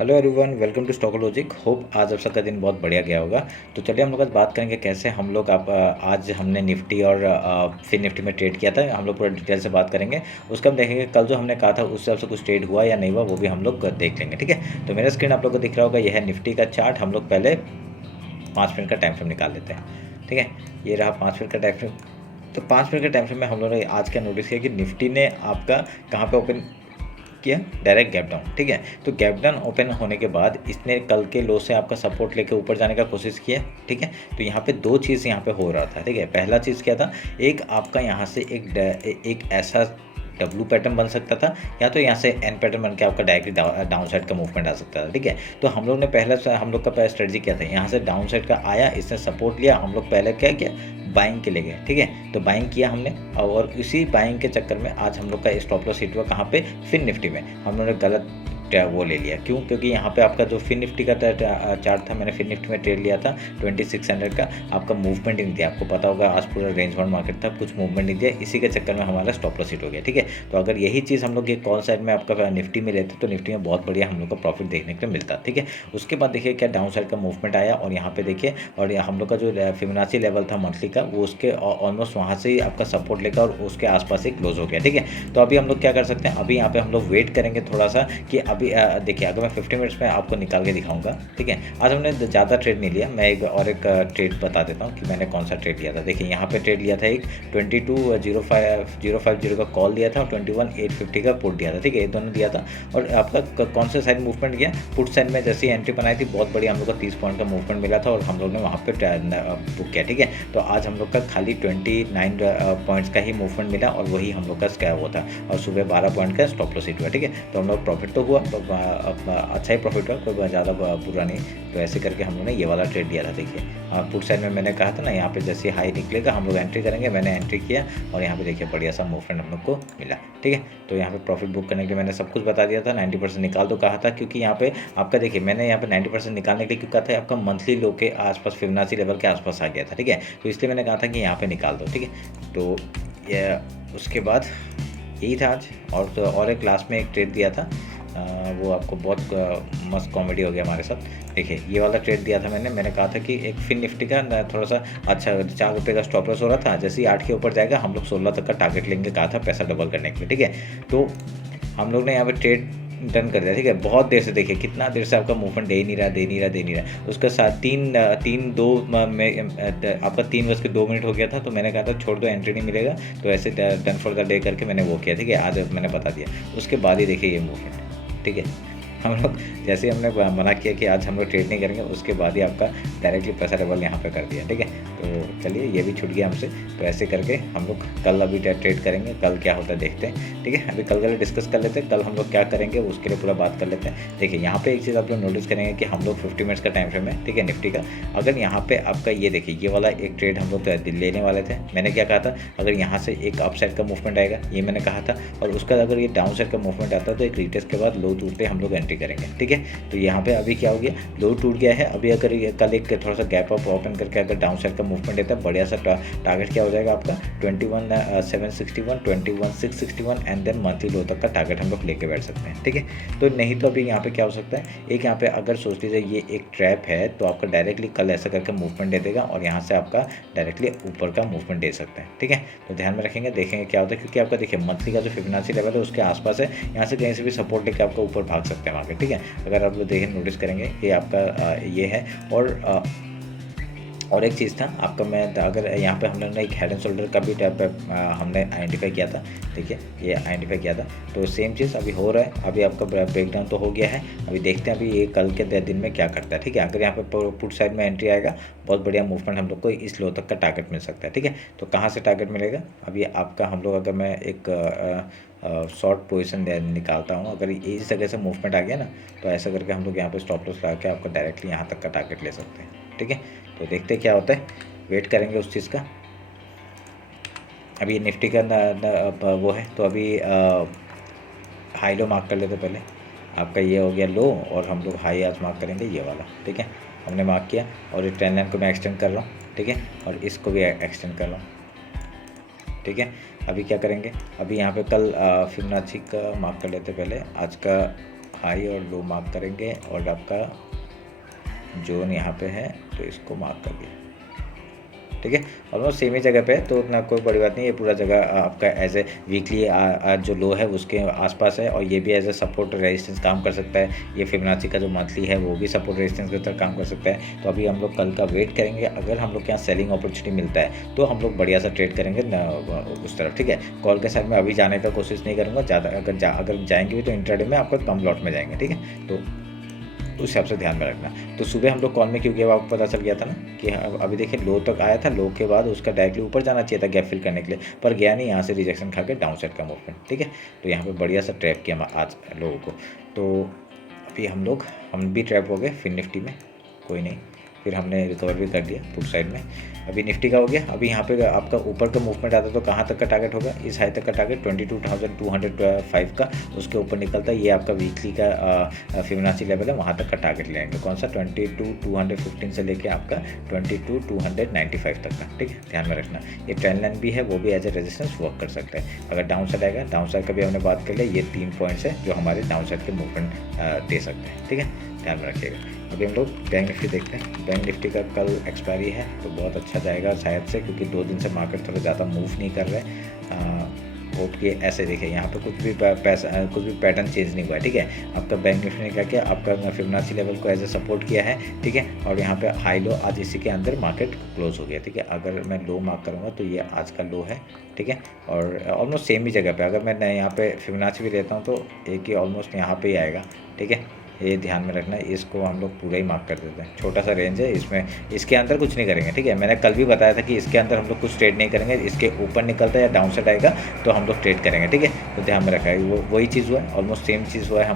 Hello everyone, welcome to Stock Logic. Hope आज आप सबका दिन बहुत बढ़िया गया होगा। तो चलिए हम लोग आज बात करेंगे कैसे हम लोग आज हमने निफ्टी और फिर निफ्टी में ट्रेड किया था। हम लोग पूरा डिटेल से बात करेंगे। उसका हम देखेंगे कल जो हमने कहा था उस हिसाब से कुछ ट्रेड हुआ या नहीं हुआ, वो भी हम लोग देख लेंगे। ठीक है, तो मेरा स्क्रीन आप लोग को दिख रहा होगा, यह है निफ्टी का चार्ट। हम लोग पहले 5 मिनट का टाइम फ्रेम निकाल लेते हैं। ठीक है, ये रहा 5 मिनट का टाइम फ्रेम। तो 5 मिनट के टाइम फ्रेम में हम लोगों ने आज क्या नोटिस किया कि निफ्टी ने आपका कहाँ पे ओपन किया, डायरेक्ट गैप डाउन। ठीक है, तो गैप डाउन ओपन होने के बाद इसने कल के लो से आपका सपोर्ट लेके ऊपर जाने का कोशिश किया। ठीक है, तो यहाँ पे दो चीज़ यहाँ पे हो रहा था। ठीक है, पहला चीज़ क्या था, एक आपका यहाँ से एक ऐसा डब्लू पैटर्न बन सकता था, या तो यहाँ से एन पैटर्न बन के आपका डायरेक्टली डाउन साइड का मूवमेंट आ सकता था। ठीक है, तो हम लोग ने हम लोग का स्ट्रेटजी क्या था, यहाँ से डाउन साइड का आया, इसने सपोर्ट लिया, हम लोग पहले क्या किया, बाइंग के लिए गए। ठीक है, तो बाइंग किया हमने, और इसी बाइंग के चक्कर में आज हम लोग का स्टॉप लॉस हिट हुआ कहाँ पे, फिन निफ्टी में। हम लोगों ने गलत वो ले लिया। क्यों? क्योंकि यहाँ पे आपका जो फिन निफ्टी का चार्ट था, मैंने फिन निफ्टी में ट्रेड लिया था 2600 का, आपका मूवमेंट ही नहीं दिया। आपको पता होगा आज पूरा रेंज बाउंड मार्केट था, कुछ मूवमेंट नहीं दिया, इसी के चक्कर में हमारा स्टॉप लॉस हिट हो गया। ठीक है, तो अगर यही चीज़ हम लोग ये कॉल साइड में आपका निफ्टी में लेते तो निफ्टी में बहुत बढ़िया हम लोग का प्रॉफिट देखने को मिलता। ठीक है, उसके बाद देखिए क्या डाउन साइड का मूवमेंट आया, और यहाँ पे देखिए, और हम लोग का जो फिबोनाची लेवल था मंथली का, वो उसके ऑलमोस्ट वहाँ से ही आपका सपोर्ट लेकर और उसके आसपास ही क्लोज हो गया। ठीक है, तो अभी हम लोग क्या कर सकते हैं, अभी यहाँ पे हम लोग वेट करेंगे थोड़ा सा कि अभी देखिए, अगर मैं 50 मिनट्स में आपको निकाल के दिखाऊंगा। ठीक है, आज हमने ज़्यादा ट्रेड नहीं लिया, मैं एक ट्रेड बता देता हूँ कि मैंने कौन सा ट्रेड लिया था। देखिए यहाँ पे ट्रेड लिया था एक 22,050 का कॉल दिया था, और 21,850 का पुट दिया था। ठीक है, ये दोनों दिया था। और आपका कौन सा साइड मूवमेंट गया, पुट साइड में जैसी एंट्री बनाई थी, बहुत बढ़िया हम लोग का 30 पॉइंट का मूवमेंट मिला था, और हम लोग ने वहाँ पे बुक किया। ठीक है, तो आज हम लोग का खाली 29 पॉइंट्स का ही मूवमेंट मिला, और वही हम लोग का स्कैम हुआ था, और सुबह 12 पॉइंट का स्टॉप लॉस हिट हुआ। ठीक है, तो हम लोग प्रॉफिट तो हुआ, अच्छा ही प्रॉफिट हुआ, कोई ज़्यादा बुरा नहीं। तो ऐसे करके हम लोग ने ये वाला ट्रेड लिया था। देखिए, पुट साइड में मैंने कहा था ना, यहाँ पे जैसे हाई निकलेगा हम लोग एंट्री करेंगे, मैंने एंट्री किया, और यहाँ पे देखिए बढ़िया सा मूवमेंट हम लोग को मिला। ठीक है, तो यहाँ पे प्रॉफिट बुक करने के लिए मैंने सब कुछ बता दिया था। 90% निकाल तो कहा था, क्योंकि यहाँ पे आपका देखिए, मैंने यहाँ पे 90% निकालने के लिए क्यों कहा था, आपका मंथली लो के आसपास फिबोनाची लेवल के आसपास आ गया था। ठीक है, तो इसलिए मैंने कहा था कि यहाँ पे निकाल दो। ठीक है, तो ये उसके बाद यही था आज। और एक लास्ट में एक ट्रेड दिया था, वो आपको बहुत मस्त कॉमेडी हो गया हमारे साथ। देखिए, ये वाला ट्रेड दिया था मैंने कहा था कि एक फिन निफ्टी का थोड़ा सा अच्छा 4 रुपये का स्टॉप लॉस हो रहा था, जैसे ही 8 के ऊपर जाएगा हम लोग 16 तक का टारगेट लेंगे कहा था, पैसा डबल करने के लिए। ठीक है, तो हम लोग ने यहाँ पे ट्रेड डन कर दिया। ठीक है, बहुत देर से देखिए, कितना देर से आपका मूवमेंट दे नहीं रहा। उसका साथ 3-2 में आपका 3:02 हो गया था, तो मैंने कहा था छोड़ दो, एंट्री नहीं मिलेगा, तो ऐसे डन फॉर द डे करके मैंने वो किया। ठीक है, आज मैंने बता दिया। उसके बाद ही देखिए ये मूवमेंट। ठीक है, हम लोग जैसे ही हमने मना किया कि आज हम लोग ट्रेड नहीं करेंगे, उसके बाद ही आपका डायरेक्टली पैसा डबल यहाँ पे कर दिया। ठीक है, तो चलिए ये भी छूट गया हमसे। तो ऐसे करके हम लोग कल अभी ट्रेड करेंगे, कल क्या होता है देखते हैं। ठीक है, अभी कल के लिए डिस्कस कर लेते हैं, कल हम लोग क्या करेंगे उसके लिए पूरा बात कर लेते हैं। देखिए, यहाँ पे एक चीज़ आप लोग नोटिस करेंगे कि हम लोग 50 मिनट्स का टाइम फ्रेम है। ठीक है, निफ्टी का अगर यहाँ पे आपका ये देखिए, ये वाला एक ट्रेड हम लोग लेने वाले थे। मैंने क्या कहा था, अगर यहाँ से एक अप साइड का मूवमेंट आएगा, ये मैंने कहा था, और उसका अगर ये डाउन साइड का मूवमेंट आता है तो एक रिटेस्ट के बाद लो टूटते हम लोग एंट्री करेंगे। ठीक है, तो यहाँ पे अभी क्या हो गया, लो टूट गया है। अभी अगर ये कल एक थोड़ा सा गैप अप ओपन करके अगर डाउन साइड का मूवमेंट देता है, बढ़िया सा टारगेट क्या हो जाएगा आपका 21,761, 21,661, एंड देन मंथली लो तक का टारगेट हम लोग लेके बैठ सकते हैं। ठीक है, तो नहीं तो अभी यहाँ पे क्या हो सकता है, एक यहाँ पे अगर सोच लीजिए ये एक ट्रैप है, तो आपका डायरेक्टली कल ऐसा करके मूवमेंट दे देगा, और यहाँ से आपका डायरेक्टली ऊपर का मूवमेंट दे सकते हैं। ठीक है, तो ध्यान में रखेंगे, देखेंगे क्या होता है, क्योंकि आपका देखिए मंथली का जो फिबोनाची लेवल है उसके आसपास है, यहाँ से कहीं से भी सपोर्ट लेके आपका ऊपर भाग सकते हैं मार्केट। ठीक है, अगर आप देखें, नोटिस करेंगे, ये आपका ये है। और एक चीज़ था आपका, मैं अगर यहाँ पे हम लोग ने एक हेड एंड शोल्डर का भी टैप हमने आइडेंटिफाई किया था। ठीक है, ये आइडेंटिफाई किया था, तो सेम चीज़ अभी हो रहा है। अभी आपका ब्रेकडाउन तो हो गया है, अभी देखते हैं अभी ये कल के दिन में क्या करता है। ठीक है, अगर यहाँ पे पुट साइड में एंट्री आएगा, बहुत बढ़िया मूवमेंट हम लोग को इस लो तक का टारगेट मिल सकता है। ठीक है, तो कहाँ से टारगेट मिलेगा, अभी आपका हम लोग अगर मैं एक शॉर्ट पोजीशन निकालता हूँ, अगर इस जगह से मूवमेंट आ गया ना, तो ऐसा करके हम लोग यहाँ पे स्टॉप लॉस लगा के आपको डायरेक्टली यहाँ तक का टारगेट ले सकते हैं। ठीक है, तो देखते हैं क्या होता है, वेट करेंगे उस चीज़ का। अभी निफ्टी का वो है, तो अभी हाई लो मार्क कर लेते पहले। आपका ये हो गया लो, और हम लोग हाई आज मार्क करेंगे ये वाला। ठीक है, हमने मार्क किया, और इस ट्रेंड लाइन को मैं एक्सटेंड कर रहा हूँ। ठीक है, और इसको भी एक्सटेंड कर रहा हूँ। ठीक है, अभी क्या करेंगे, अभी यहाँ पे कल फिबोनाची का मार्क कर लेते पहले। आज का हाई और लो मार्क करेंगे और आपका जोन यहाँ पे है तो इसको मार्क कर दिया, ठीक है। ऑलमोस्ट सेम ही जगह पे है तो उतना कोई बड़ी बात नहीं, ये पूरा जगह आपका एज ए वीकली जो लो है उसके आसपास है, और ये भी एज ए सपोर्ट रेजिस्टेंस काम कर सकता है। ये फिबोनाची का जो मंथली है वो भी सपोर्ट रेजिस्टेंस की तरह काम कर सकता है। तो अभी हम लोग कल का वेट करेंगे, अगर हम लोग के यहाँ सेलिंग अपॉर्चुनिटी मिलता है तो हम लोग बढ़िया सा ट्रेड करेंगे उस तरफ, ठीक है। कॉल के साइड में अभी जाने का कोशिश नहीं करूँगा ज़्यादा, अगर जाएंगे भी तो इंट्राडे में आपको कम लॉट में जाएंगे, ठीक है। तो उस हिसाब से ध्यान में रखना। तो सुबह हम लोग कॉल में क्यों गया आपको पता चल गया था ना कि अभी देखिए लो तक आया था, लो के बाद उसका डायरेक्टली ऊपर जाना चाहिए था गैप फिल करने के लिए, पर गया नहीं, यहाँ से रिजेक्शन खा के डाउन साइड का मूवमेंट, ठीक है। तो यहाँ पे बढ़िया सा ट्रैप किया आज लोगों को। तो अभी हम भी ट्रैप हो गए फिर निफ्टी में, कोई नहीं, फिर हमने रिकवर भी कर दिया पुट साइड में। अभी निफ्टी का हो गया। अभी यहाँ पे आपका ऊपर का मूवमेंट आता तो कहाँ तक का टारगेट होगा, इस हाई तक का टारगेट 22,205 का, उसके ऊपर निकलता है ये आपका वीकली का फिबोनाची लेवल है, वहाँ तक का टारगेट लेंगे। कौन सा 22,215 से लेके आपका 22,295 तक का, ठीक है, ध्यान में रखना। ये ट्रेंड लाइन भी है, वो भी एज ए रेजिस्टेंस वर्क कर सकता है। अगर डाउन साइड आएगा, डाउन साइड का भी हमने बात कर लिया, ये 3 पॉइंट्स है जो हमारे डाउन साइड के मूवमेंट दे सकते हैं, ठीक है, ध्यान में रखिएगा। अभी हम लोग बैंक निफ्टी देखते हैं। बैंक निफ्टी का कल एक्सपायरी है तो बहुत अच्छा जाएगा शायद से, क्योंकि 2 दिन से मार्केट थोड़ा ज़्यादा मूव नहीं कर रहे। होप कि ऐसे देखिए यहाँ पे कुछ भी पैटर्न चेंज नहीं हुआ है, ठीक है। आपका बैंक निफ्टी ने क्या किया, आपका फिबोनाची लेवल को एज ए सपोर्ट किया है, ठीक है, और यहाँ पे हाई लो आज इसी के अंदर मार्केट क्लोज हो गया, ठीक है। अगर मैं लो मार्क करूँगा तो ये आज का लो है, ठीक है, और ऑलमोस्ट सेम ही जगह पे अगर मैं यहाँ पे फिबोनाची भी लेता हूँ तो एक ही ऑलमोस्ट यहाँ पे ही आएगा, ठीक है। ये ध्यान में रखना, इसको हम लोग पूरा ही मार्क कर देते हैं। छोटा सा रेंज है इसमें, इसके अंदर कुछ नहीं करेंगे, ठीक है। मैंने कल भी बताया था कि इसके अंदर हम लोग कुछ ट्रेड नहीं करेंगे, इसके ऊपर निकलता है या डाउन साइड आएगा तो हम लोग ट्रेड करेंगे, ठीक है। तो ध्यान में रखा है, वही चीज़ हुआ है, ऑलमोस्ट सेम चीज़ हुआ है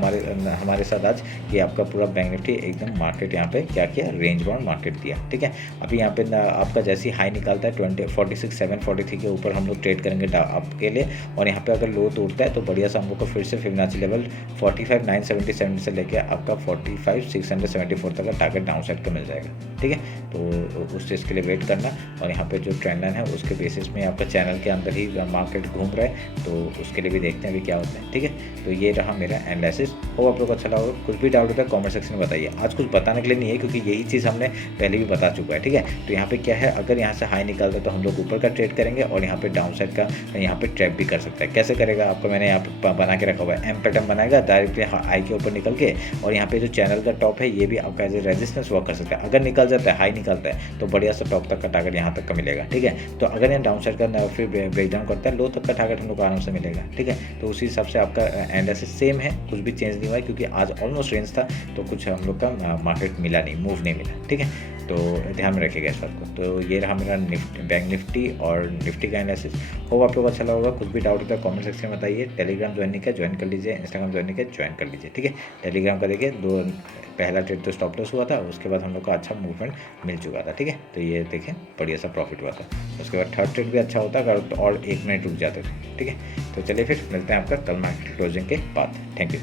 हमारे साथ आज, कि आपका पूरा बैंक निफ्टी एकदम मार्केट यहाँ पे क्या किया, रेंज बाउंड मार्केट दिया, ठीक है। अभी यहाँ पे आपका जैसे ही हाई निकलता है 46,743 के ऊपर हम लोग ट्रेड करेंगे आपके लिए, और यहाँ पे अगर लो टूटता है तो बढ़िया सा हम लोग को फिर से फिबोनाची लेवल 45,977 से लेके आपका 45,674 तक का टारगेट डाउन साइड का मिल जाएगा, ठीक है। तो उस चीज़ के लिए वेट करना, और यहाँ पे जो ट्रेंड लाइन है उसके बेसिस में आपका चैनल के अंदर ही मार्केट घूम रहा है, तो उसके लिए भी देखते हैं अभी क्या होता है, ठीक है। तो ये रहा मेरा एनालिसिस। हो आप लोग को अच्छा लगा, कुछ भी डाउट होता है कमेंट सेक्शन में बताइए। आज कुछ बताने के लिए नहीं है क्योंकि यही चीज़ हमने पहले भी बता चुका है, ठीक है। तो यहाँ पे क्या है, अगर यहाँ से हाई निकलता है तो हम लोग ऊपर का ट्रेड करेंगे, और यहाँ पे डाउन साइड का यहाँ पे ट्रैप भी कर सकता है। कैसे करेगा आपको मैंने यहाँ पे बना के रखा हुआ है, एम पैटर्न बनाएगा डायरेक्टली हाई के ऊपर निकल के, और यहाँ पे जो चैनल का टॉप है ये भी आपका एज ए रेजिस्टेंस वर्क कर सकता है। अगर निकल जाता है, हाई निकलता है तो बढ़िया सा टॉप तक का टारगेट यहाँ तक का मिलेगा, ठीक है। तो अगर यहाँ डाउन साइड का फिर ब्रेक डाउन करता है, लो तक का टारगेट हम लोग को आराम से मिलेगा, ठीक है। तो उसी हिसाब से आपका एनालिसिस सेम है, कुछ भी चेंज नहीं हुआ है, क्योंकि आज ऑलमोस्ट रेंज था तो कुछ हम लोग का मार्केट मिला नहीं, मूव नहीं मिला, ठीक है। तो ध्यान में रखिएगा इस बात को। तो ये रहा मेरा बैंक निफ्टी और निफ्टी का एनालिसिस। होप आप लोग अच्छा लगा होगा। कुछ भी डाउट होता है कमेंट सेक्शन में बताइए। टेलीग्राम ज्वाइन नहीं किया ज्वाइन कर लीजिए, इंस्टाग्राम ज्वाइन नहीं किया ज्वाइन कर लीजिए, ठीक है। टेलीग्राम का देखिए पहला ट्रेड तो स्टॉप लॉस हुआ था, उसके बाद हम लोग को अच्छा मूवमेंट मिल चुका था, ठीक है। तो ये देखें बढ़िया सा प्रॉफिट हुआ था। उसके बाद थर्ड ट्रेड भी अच्छा होता अगर और 1 मिनट रुक जाते थे, ठीक है। तो चलिए फिर मिलते हैं आपका कल मार्केट क्लोजिंग के बाद। Thank you.